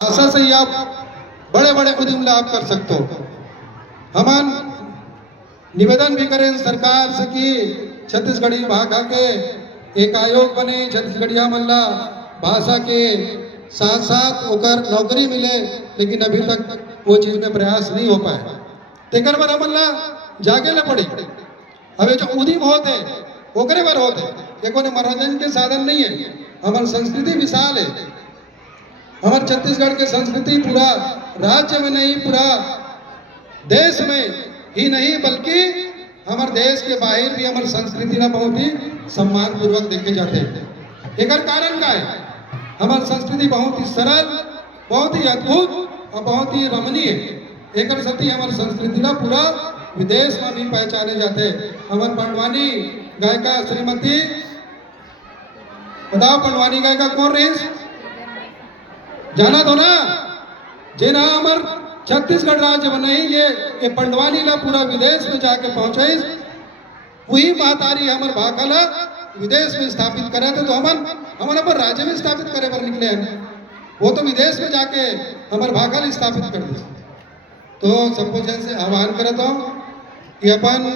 भाषा से ही आप बड़े बड़े उद्यम लाभ कर सकते हो। हम निवेदन भी करें सरकार से कि छत्तीसगढ़ी भाषा के एक आयोग बने, छत्तीसगढ़िया मल्ला भाषा के साथ साथ ओकर नौकरी मिले, लेकिन अभी तक वो चीज में प्रयास नहीं हो पाए। तेकर बर हमन ला जागे ला पड़ी। अब जो उद्यम होते ओकरे बर होते, ये कोई मनोरंजन के साधन नहीं है। हमारी संस्कृति विशाल है। हमारे छत्तीसगढ़ की संस्कृति पूरा राज्य में नहीं, पूरा देश में ही नहीं बल्कि हमारे देश के बाहर भी हमारी संस्कृति ना बहुत ही सम्मान पूर्वक देखे जाते हैं। एक कारण का है, हमारी संस्कृति बहुत ही सरल, बहुत ही अद्भुत और बहुत ही रमणीय है। एक सती हमारी संस्कृति ना पूरा विदेश में भी पहचाने जाते हैं। हमारे पंडवानी गायिका श्रीमती, बताओ पंडवानी गायिका कौन रही? जाना तो ना, जेना हमार छत्तीसगढ़ राज्य में नहीं, ये पंडवानी ला पूरा विदेश में जाके पहुंचे। वही महतारी हमारे भाषा ला विदेश में स्थापित करे थे, तो हमारे पर राज्य में स्थापित करे पर निकले हैं। वो तो विदेश में जाके हमारे भाषा ला स्थापित कर दी। तो सबको जैसे आह्वान करता हूँ कि अपन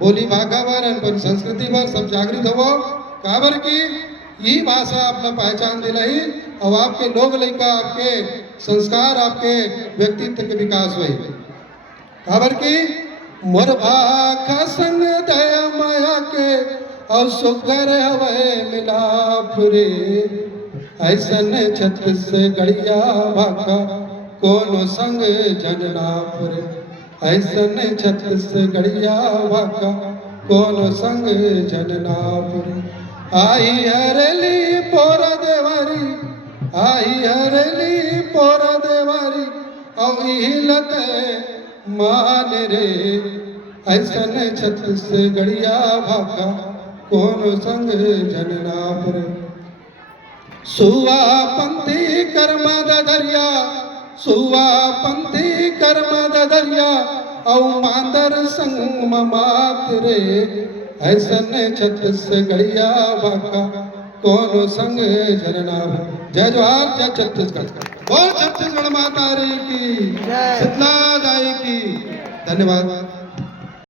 बोली भाषा पर, अपन संस्कृति पर सब जागृत हो, काबर की यही भाषा अपना पहचान दिलाई और आपके लोग लड़का, आपके संस्कार, आपके व्यक्तित्व के विकास हुए। खबर की मोर भाखा संग दया माया के और सुगर हवे मिला फुरे, ऐसन छत्तीसगढ़िया भाखा कोनो संग जनना फुरे, ऐसन छत्तीसगढ़िया भाखा कोनो संग जनना फुरे। आई हरली पोरा देवारी, आई हरली पोरा देवारी और हिलते मान रे, ऐसन छत्तीसगढ़िया भाखा कौन संग जनना पुरे। सुवा पंथी कर्म दरिया, सुवा पंथी कर्म दरिया औ मांदर संग मात रे, ऐसन छत्तीसगढ़िया भाखा कौन संग जनना। जय जोहार, जय छत्तीसगढ़, बोल छत्तीसगढ़ माता रे की, शीतला दाई की। धन्यवाद।